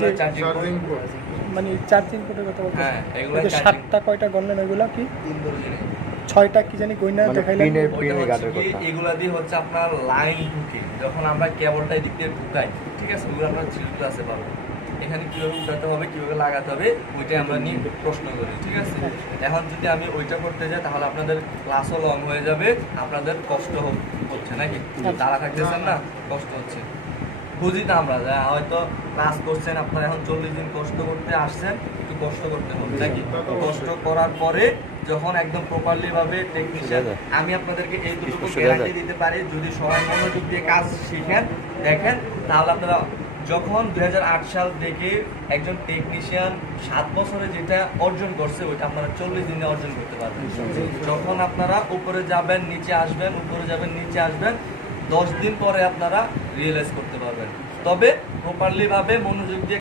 যে চার্জিং মানে চার্জিং পোর্টের কথা বলতে হ্যাঁ এগুলো ওই যে 7টা কয়টা গণলেন ওইগুলা কি 6টা কি জানি গইনা মানে দেখাইলেন এগুলা দিয়ে হচ্ছে আপনার লাইন ঢুকে যখন আমরা কেবলটা এদিক দিয়ে ঢুকাই, ঠিক আছে, ওগুলো আপনার থ্রি ক্লাসে পাবো। এখানে কিভাবে উঠাতে হবে কিভাবে লাগাতে হবে ওইটাই আমরা নিয়ে প্রশ্ন করি, ঠিক আছে। এখন যদি আমি ওইটা করতে যাই তাহলে আপনাদের ক্লাসও লং হয়ে যাবে, আপনাদের কষ্ট হচ্ছে নাকি, তারা থাকতেছেন না, কষ্ট হচ্ছে। বুঝি না আমরা হয়তো ক্লাস করছেন আপনারা, এখন 40 দিন কষ্ট করতে আসছেন, একটু কষ্ট করতে হবে নাকি। কষ্ট করার পরে যখন একদম প্রপারলি ভাবে টেকনিশিয়ান, আমি আপনাদেরকে এই দুটো গ্যারান্টি দিতে পারি, যদি সবাই মনোযোগ দিয়ে কাজ শিখেন দেখেন, তাহলে আপনারা যখন 2008 সাল থেকে একজন টেকনিশিয়ান 7 বছরে যেটা অর্জন করছে ওইটা আপনারা 40 দিনে অর্জন করতে পারবেন। যখন আপনারা উপরে যাবেন নিচে আসবেন, উপরে যাবেন নিচে আসবেন, 10 দিন পরে আপনারা রিয়েলাইজ করতে পারবেন। তবে প্রপারলি ভাবে মনোযোগ দিয়ে